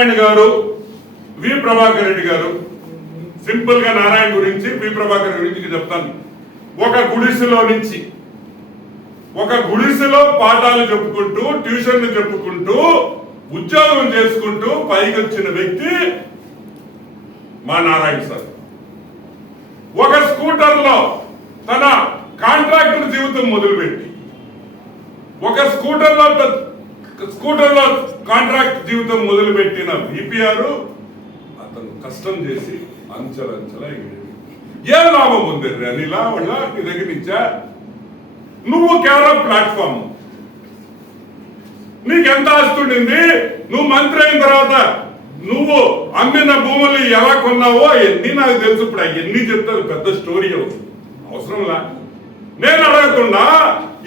నారాయణ గారు వి ప్రభాకర్ రెడ్డి గారు సింపుల్గా నారాయణ గురించి వి ప్రభాకర్ గురించి చెప్తాను. ఒక గుడిసెలో నుంచి ఒక గుడిసెలో పాఠాలు చెప్పుకుంటూ ట్యూషన్లు చెప్పుకుంటూ ఉద్యోగం చేసుకుంటూ పైకి వచ్చిన వ్యక్తి మా నారాయణ సార్. ఒక స్కూటర్లో తన కాంట్రాక్టర్ జీవితం మొదలుపెట్టి ఒక స్కూటర్లో స్కూటర్లో కాంట్రాక్ట్ జీవితం మొదలుపెట్టిన బీపీఆర్ అతను కష్టం చేసి అంచలంచల ఏం లాభం ఉంది అనిల వాళ్ళ నీ దగ్గర నుంచా? నువ్వు కేవలం ప్లాట్ఫామ్ నీకెంత ఆస్తి నువ్వు మంత్రి అయిన తర్వాత నువ్వు అమ్మిన భూములు ఎలా కొన్నావో ఎన్ని నాకు తెలుసు ఇప్పుడు. అవన్నీ చెప్తారు? పెద్ద స్టోరీ అవసరంలా నేను అడగకుండా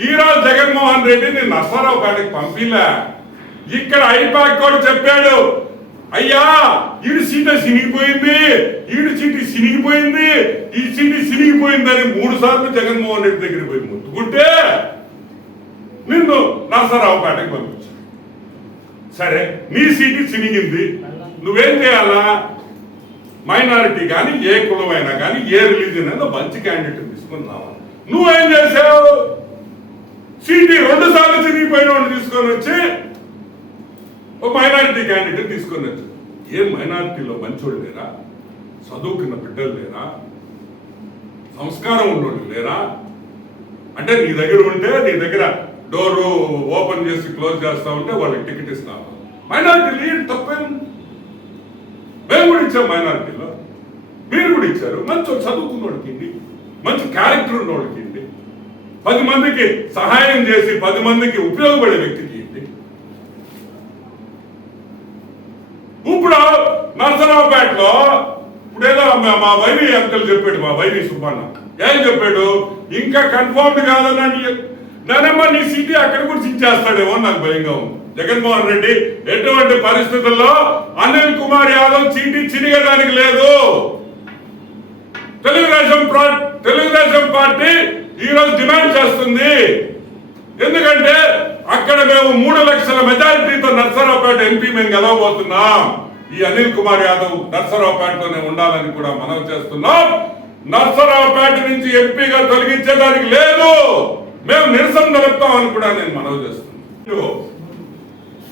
ఈరోజు జగన్మోహన్ రెడ్డి నేను నర్సరావు పేటకి పంపిలా. ఇక్కడ ఐపాక్ కూడా చెప్పాడు అయ్యా ఈడు సీట సినిగిపోయింది ఈడు సీటు సినిగిపోయింది ఈ సీటు సినిగిపోయిందని మూడు సార్లు జగన్మోహన్ రెడ్డి దగ్గరికి పోయి ముట్టుకుంటే నిన్ను నరసరావుపేటకి పంపించు. సరే నీ సీటు సినిగింది. నువ్వేం చేయాలా? మైనారిటీ కానీ ఏ కులమైనా కానీ ఏ రిలీజన్ అయినా మంచి క్యాండిడేట్ తీసుకున్నావా నువ్వేం చేసావు సీటీ రెండు సార్లు చినిగిపోయిన వాడిని తీసుకొని వచ్చి మైనారిటీ క్యాండిడేట్ తీసుకొని వచ్చు ఏ మైనారిటీలో మంచోళ్ళు లేరా? చదువుకున్న బిడ్డలు లేరా? సంస్కారం ఉన్నోళ్ళు లేరా? అంటే నీ దగ్గర ఉంటే నీ దగ్గర డోరు ఓపెన్ చేసి క్లోజ్ చేస్తా ఉంటే వాళ్ళకి టికెట్ ఇస్తాము మైనారిటీ లీడ్ తప్పేం? మేము కూడా ఇచ్చాం మైనారిటీలో. మీరు కూడా ఇచ్చారు. మంచి చదువుకున్నోడికి ఇండి మంచి క్యారెక్టర్ ఉన్నోడికి ఇండి పది మందికి సహాయం చేసి పది మందికి ఉపయోగపడే వ్యక్తికి ఇప్పుడు నరసరావుపేటలో ఇప్పుడు ఏదో మా- వైవి అంకల్ చెప్పాడు మా వైవి సుబ్బన్న. ఏం చెప్పాడు? ఇంకా కన్ఫర్మ్డ్ కాదనండి నేనమ్మా నీ సిటీ అక్కడ కూడా ఇచ్చేస్తాడేమో నాకు భయంగా ఉంది. జగన్మోహన్ రెడ్డి ఎటువంటి పరిస్థితుల్లో అనిల్ కుమార్ యాదవ్ చీటీ చినిగడానికి లేదు. తెలుగుదేశం తెలుగుదేశం పార్టీ ఈ రోజు డిమాండ్ చేస్తుంది. ఎందుకంటే అక్కడ మేము మూడు లక్షల మెజారిటీతో నర్సరావుపేట ఎంపీ మేము గెలవబోతున్నాం. ఈ అనిల్ కుమార్ యాదవ్ నర్సరావుపేటలోనే ఉండాలని కూడా మనం చేస్తున్నాం. నర్సరావుపేట నుంచి ఎంపీగా తొలగించేదానికి లేదు. మేము నిరసన నిలుపుతామని కూడా నేను మనవి చేస్తున్నాను.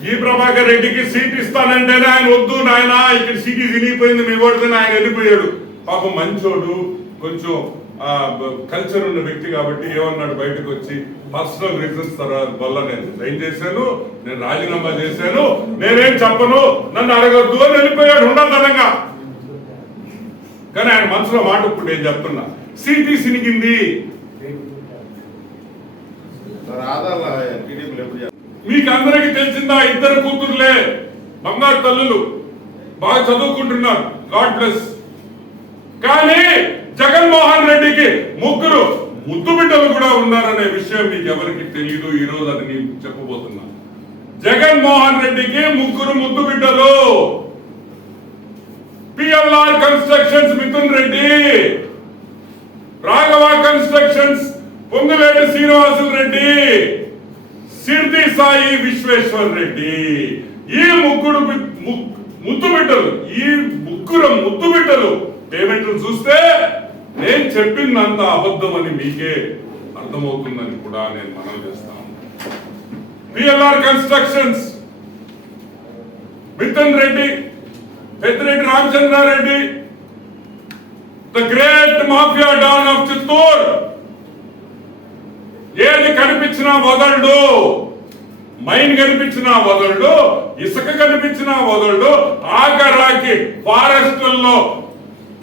ఈ ప్రభాకర్ రెడ్డికి సీట్ ఇస్తానంటేనే ఆయన వద్దు నాయన ఇక్కడ సీట్ వినిగిపోయింది మీ ఓడితే ఆయన వెళ్ళిపోయాడు. పాపం మంచోడు కొంచెం కల్చర్ ఉన్న వ్యక్తి కాబట్టి ఏమన్నాడు బయటకు వచ్చి పర్సనల్ రీజన్స్ తర్వాత వల్ల నేను రిజైన్ చేశాను? నేను రాజీనామా చేశాను. నేనేం చెప్పను? నన్ను అడగద్దు అని వెళ్ళిపోయాడు ఉండదనంగా కానీ ఆయన మనసులో మాట ఇప్పుడు నేను చెప్తున్నా. సీటీ సినిగింది? మీకు అందరికి తెలిసిందా? ఇద్దరు కూతుర్లే. బంగారు తల్లులు. బాగా చదువుకుంటున్నారు. God bless. కానీ జగన్మోహన్ రెడ్డికి ముగ్గురు ముద్దు బిడ్డలు కూడా ఉన్నారనే విషయం మీకు ఎవరికి తెలియదు ఈ రోజు అది నేను చెప్పబోతున్నా. జగన్మోహన్ రెడ్డికి ముగ్గురు ముద్దు బిడ్డలు. PLR constructions Mithun Reddy Raghava constructions Ponguleti Srinivasulu Reddy Shirdi Sai Vishweshwar Reddy. ఈ ముగ్గురు ముద్దు బిడ్డలు ఈ ముగ్గురు ముద్దు బిడ్డలు పేమెంట్లు చూస్తే నేను చెప్పిందంత అబద్ధం అని మీకే అర్థమవుతుందని కూడా నేను మనం చేస్తాను PLR constructions. Mithun Reddy Peddireddy Ramachandra Reddy the great mafia don of Chittoor. ఏది కనిపించినా వదలడు. మైన్ కనిపించినా వదలడు. ఇసుక కనిపించినా వదలడు. ఆగరాకి ఫారెస్ట్లలో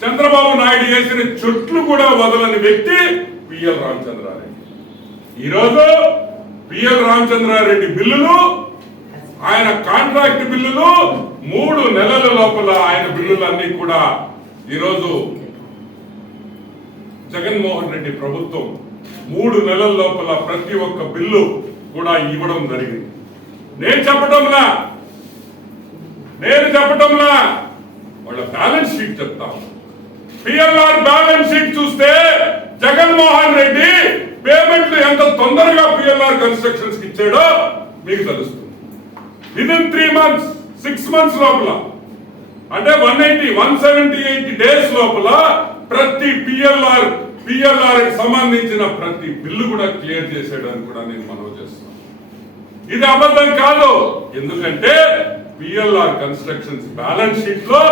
చంద్రబాబు నాయుడు చేసిన చెట్లు కూడా వదలని వ్యక్తి పిఎల్ రామచంద్రారెడ్డి. ఈరోజు పిఎల్ రామచంద్రారెడ్డి బిల్లులు ఆయన కాంట్రాక్ట్ బిల్లులు మూడు నెలల లోపల ఆయన బిల్లులన్నీ కూడా ఈరోజు జగన్మోహన్ రెడ్డి ప్రభుత్వం మూడు నెలల లోపల ప్రతి ఒక్క బిల్లు కూడా ఇవ్వడం జరిగింది. నేను చెప్పటంలా? నేను చెప్పటంలా? వాళ్ళ బ్యాలెన్స్ షీట్ చెప్తాను పిఎల్ఆర్ బ్యాలెన్స్ షీట్ చూస్తే జగన్మోహన్ రెడ్డి పేమెంట్లు ఎంత తొందరగా పిఎల్ఆర్ కన్స్ట్రక్షన్స్కి ఇచ్చాడో మీకు తెలుస్తుంది. In three months six months లోపల అంటే one eighty one seventy eight days లోపల ప్రతి పిఎల్ఆర్ పిఎల్ఆర్కి సంబంధించిన ప్రతి బిల్లు కూడా క్లియర్ చేసేయడానికి కూడా నేను మనవి చేస్తున్నాను. ఇది అబద్ధం కాదు. ఎందుకంటే పిఎల్ఆర్ కన్స్ట్రక్షన్స్ బ్యాలెన్స్ షీట్లో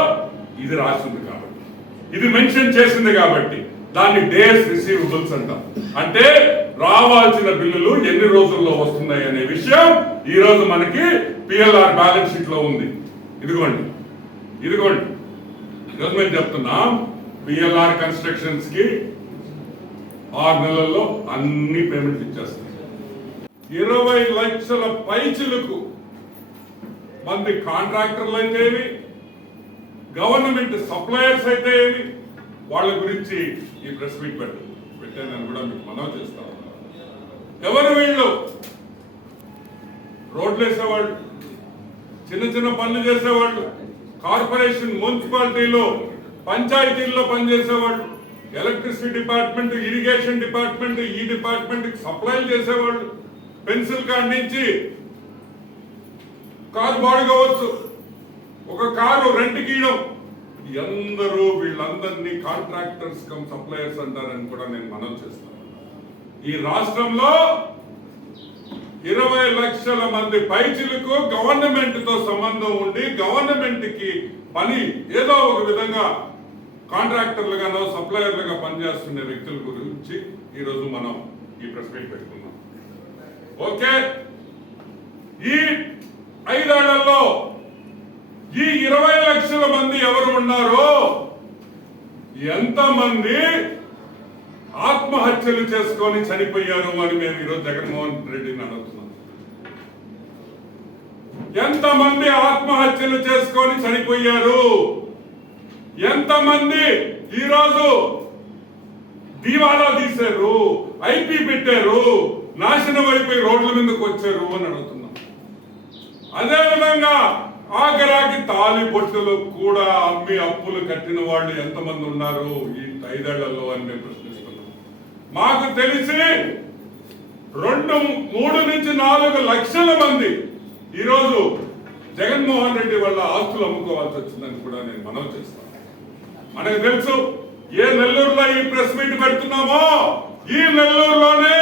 ఇది రాసింది కాబట్టి. ఇది మెన్షన్ చేసింది కాబట్టి దాన్ని డేస్ రిసీవబుల్స్ అంటాం. అంటే రావాల్సిన బిల్లులు ఎన్ని రోజుల్లో వస్తున్నాయి అనే విషయం ఈ రోజు మనకి పిఎల్ఆర్ బ్యాలెన్స్ షీట్లో ఉంది. ఇదిగోండి. ఇదిగోండి. ఈరోజు మేము చెప్తున్నాం పిఎల్ఆర్ కన్స్ట్రక్షన్స్కి ఆరు నెలల్లో అన్ని పేమెంట్స్ ఇచ్చేస్తాం. ఇరవై లక్షల పైచులకు మంది కాంట్రాక్టర్లు అయితే గవర్నమెంట్ సప్లయర్స్ అయితే ఏమి? వాళ్ళ గురించి ఈ ప్రెస్ మీట్ పెట్టు పెట్టానని కూడా మీకు మనం చేస్తా ఎవరు వీళ్ళు? రోడ్లు వేసేవాళ్ళు. చిన్న చిన్న పనులు చేసేవాళ్ళు. కార్పొరేషన్ మున్సిపాలిటీలో పంచాయతీల్లో పనిచేసేవాళ్ళు. ఎలక్ట్రిసిటీ డిపార్ట్మెంట్ ఇరిగేషన్ డిపార్ట్మెంట్ ఈ డిపార్ట్మెంట్ సప్లై చేసేవాళ్ళు. పెన్సిల్ కార్డ్ నుంచి కారు బాడుకోవచ్చు ఒక కారు రెంట్ గీయడం అందరూ వీళ్ళందరినీ కాంట్రాక్టర్స్ కమ్ సప్లయర్స్ అంటారని కూడా నేను మనం చేస్తాను ఈ రాష్ట్రంలో ఇరవై లక్షల మంది పైచిలకు గవర్నమెంట్తో సంబంధం ఉండి గవర్నమెంట్కి పని ఏదో ఒక విధంగా కాంట్రాక్టర్లుగానో సప్లయర్లుగా పనిచేస్తున్న వ్యక్తుల గురించి ఈ రోజు మనం ఈ ప్రెస్ మీట్ పెట్టుకున్నాం. ఓకే? ఈ ఐదేళ్ళలో ఈ ఇరవై లక్షల మంది ఎవరు ఉన్నారో ఎంతమంది ఆత్మహత్యలు చేసుకొని చనిపోయారు అని మేము ఈరోజు జగన్మోహన్ రెడ్డిని అడుగుతున్నాం. ఎంతమంది ఆత్మహత్యలు చేసుకొని చనిపోయారు? ఎంతమంది ఈరోజు దీవాలా తీశారు ఐపీ పెట్టారు నాశనం అయిపోయి రోడ్ల మీదకి వచ్చారు అని అడుగుతున్నాం. అదే విధంగా ఆఖరాకి తాలి బొట్టులు కూడా అమ్మి అప్పులు కట్టిన వాళ్ళు ఎంతమంది ఉన్నారు? ఈ ఐదేళ్ళలో అని మేము ప్రశ్నిస్తున్నాం. మాకు తెలిసి రెండు మూడు నుంచి నాలుగు లక్షల మంది ఈరోజు జగన్మోహన్ రెడ్డి వల్ల ఆస్తులు అమ్ముకోవాల్సి వచ్చిందని కూడా నేను మనవి చేస్తాను. మనకు తెలుసు ఏ నెల్లూరులో ఈ ప్రెస్ మీట్ పెడుతున్నామో ఈ నెల్లూరులోనే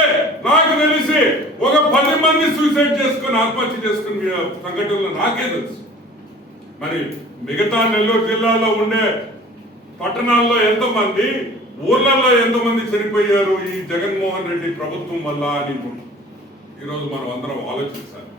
నాకు తెలిసి ఒక పది మంది సూసైడ్ చేసుకుని ఆత్మహత్య చేసుకుని సంఘటనలు నాకే తెలుసు. మరి మిగతా నెల్లూరు జిల్లాలో ఉండే పట్టణాల్లో ఎంతమంది ఊర్లలో ఎంతమంది చనిపోయారు ఈ జగన్మోహన్ రెడ్డి ప్రభుత్వం వల్ల అని ఈరోజు మనం అందరం ఆలోచించాలి.